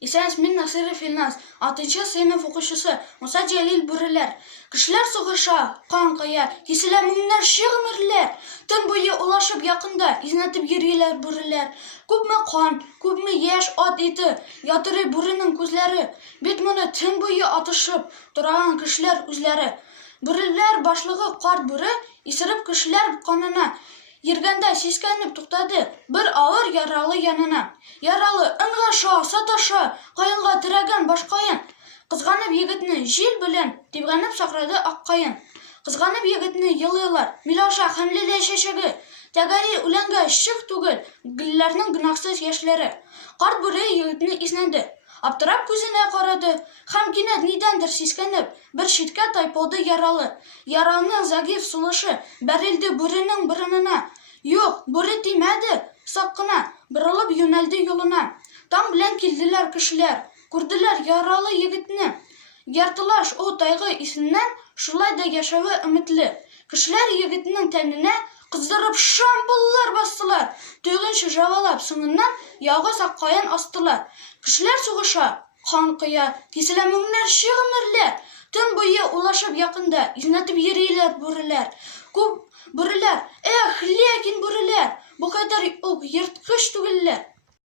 Исән мин Насыров Филназ, 6-нчы сыйныф укучысы, Муса Җәлил бүреләр. Кешеләр сугыша, кан кая, киселә меңнәрчә гомерләр. Төн буе улашып якында, изнәтеп йөриләр бүреләр. Күпме кан, күпме яшь ат ите, ятырый бүренең күзләре. Бит моны төн буе атышып торган кешеләр үзләре. Бүреләр башлыгы карт бүре исереп кешеләр канына. Йөргәндә сискәнеп туктады, бер авыр яралы янына. Яралы ыңгаша, саташа, каенга терәгән башкаен. Кызганып егетне җил белән тибгәнеп сакрады аккаен. Кызганып егетне елыйлар, Милаша һәм Лилия чәчәге. Тәгәри үләнгә шик түгел, гөлләрнең гөнаһсыз яшьләре. Карт бүре егетне иснәде. Аптырап күзенә карады, һәм кинәт нидәндер сискәнеп, бер читкә тайпылды яралы. Яралының загиф сулышы бәрелде бүренең борынына. Юк, бүре тимәде, сак кына борылып юнәлде юлына. Таң белән килделәр кешеләр, күрделәр яралы егетне. Яртылаш о тайгы исеннән шулай да яшәве өметле. Кешеләр егетнең тәненә кыздырып шампуллар бастылар. Төгенче җавалап соңыннан ягыз аккаен астылар. Кешеләр сугыша, кан кыя, киселә меңнәрчә гомерләр. Төн буе улашып якында, изнәтеп йөриләр бүреләр. Күп бүреләр, ләкин бүреләр бу кадәр үк ерткыч түгелләр.